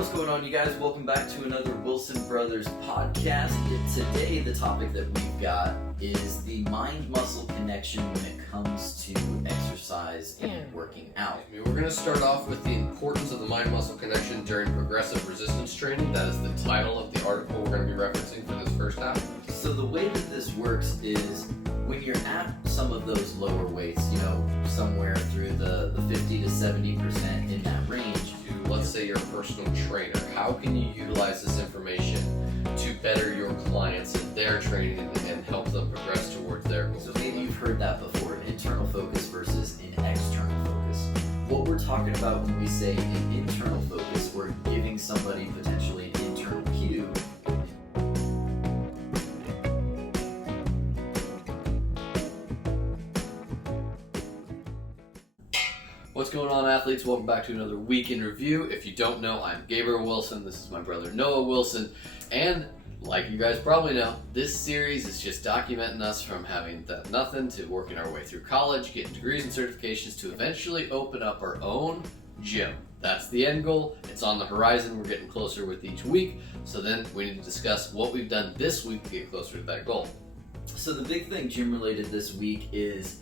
What's going on, you guys? Welcome back to another Wilson Brothers podcast. Today, the topic that we've got is the mind-muscle connection when it comes to exercise and working out. We're going to start off with the importance of the mind-muscle connection during progressive resistance training. That is the title of the article we're going to be referencing for this first half. So the way that this works is when you're at some of those lower weights, somewhere through the 50 to 70% in that range. Let's say you're a personal trainer. How can you utilize this information to better your clients in their training and help them progress towards their goals? So maybe you've heard that before, internal focus versus an external focus. What we're talking about when we say an internal focus, we're giving somebody potentially an internal cue. What's going on, athletes? Welcome back to another week in review. If you don't know, I'm Gabriel Wilson. This is my brother Noah Wilson. And like you guys probably know, this series is just documenting us from having done nothing to working our way through college, getting degrees and certifications to eventually open up our own gym. That's the end goal. It's on the horizon. We're getting closer with each week. So then we need to discuss what we've done this week to get closer to that goal. So the big thing gym related this week is,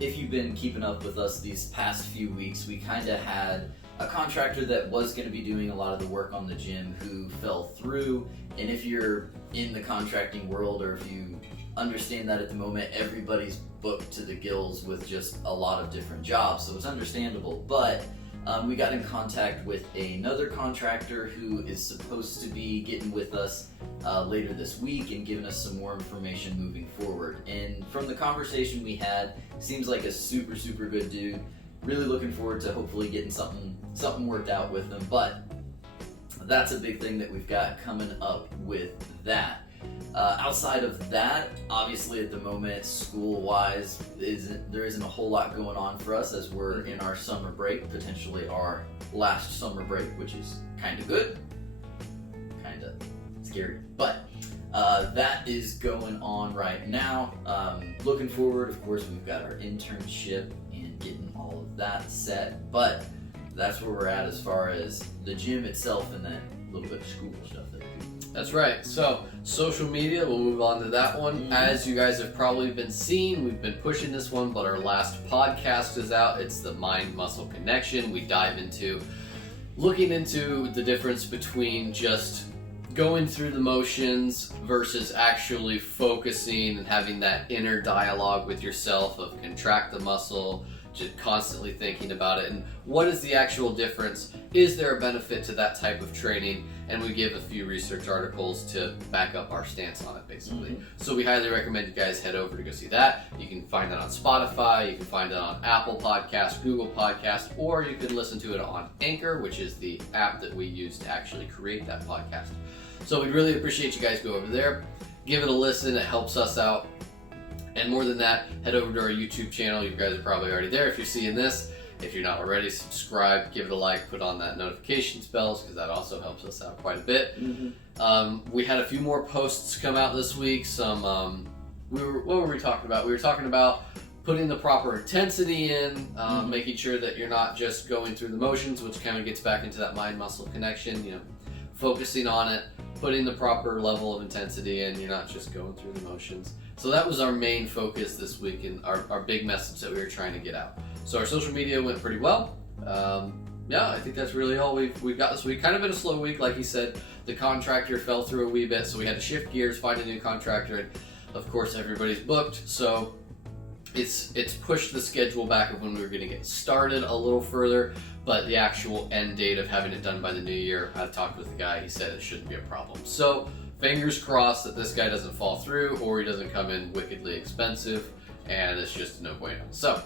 if you've been keeping up with us these past few weeks, we kind of had a contractor that was going to be doing a lot of the work on the gym who fell through. And if you're in the contracting world, or if you understand that at the moment, everybody's booked to the gills with just a lot of different jobs, so it's understandable. But we got in contact with another contractor who is supposed to be getting with us later this week and giving us some more information moving forward. And from the conversation we had, seems like a super good dude. Really looking forward to hopefully getting something worked out with him. But that's a big thing that we've got coming up with that. Outside of that, obviously at the moment, school-wise, there isn't a whole lot going on for us as we're in our summer break, potentially our last summer break, which is kind of good, kind of scary, but that is going on right now. Looking forward, of course, we've got our internship and getting all of that set, but that's where we're at as far as the gym itself and then a little bit of school stuff that we do. That's right. So, social media, we'll move on to that one. As you guys have probably been seeing, we've been pushing this one, but our last podcast is out. It's the mind-muscle connection. We dive into looking into the difference between just going through the motions versus actually focusing and having that inner dialogue with yourself of contract the muscle, just constantly thinking about it, and what is the actual difference? Is there a benefit to that type of training? And we give a few research articles to back up our stance on it, basically. So we highly recommend you guys head over to go see that. You can find that on Spotify, you can find it on Apple Podcasts, Google Podcasts, or you can listen to it on Anchor, which is the app that we use to actually create that podcast. So we'd really appreciate you guys go over there, give it a listen. It helps us out. And more than that, head over to our YouTube channel. You guys are probably already there if you're seeing this. If you're not already, subscribe, give it a like, put on that notifications bells, because that also helps us out quite a bit. We had a few more posts come out this week. What were we talking about? We were talking about putting the proper intensity in, making sure that you're not just going through the motions, which kind of gets back into that mind-muscle connection, focusing on it, putting the proper level of intensity in, you're not just going through the motions. So that was our main focus this week and our big message that we were trying to get out. So our social media went pretty well. I think that's really all we've got this week. Kind of been a slow week, like he said. The contractor fell through a wee bit, so we had to shift gears, find a new contractor, and of course everybody's booked. So it's pushed the schedule back of when we were going to get started a little further, but the actual end date of having it done by the new year, I talked with the guy, he said it shouldn't be a problem. So fingers crossed that this guy doesn't fall through or he doesn't come in wickedly expensive and it's just no bueno. So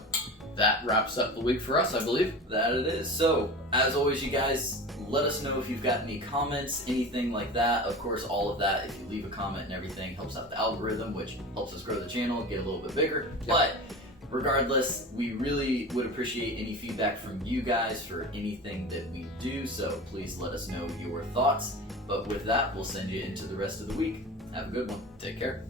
that wraps up the week for us, I believe. That it is. So as always, you guys, let us know if you've got any comments, anything like that. Of course, all of that, if you leave a comment and everything, helps out the algorithm, which helps us grow the channel, get a little bit bigger. Yep. But regardless, we really would appreciate any feedback from you guys for anything that we do, so please let us know your thoughts. But with that, we'll send you into the rest of the week. Have a good one. Take care.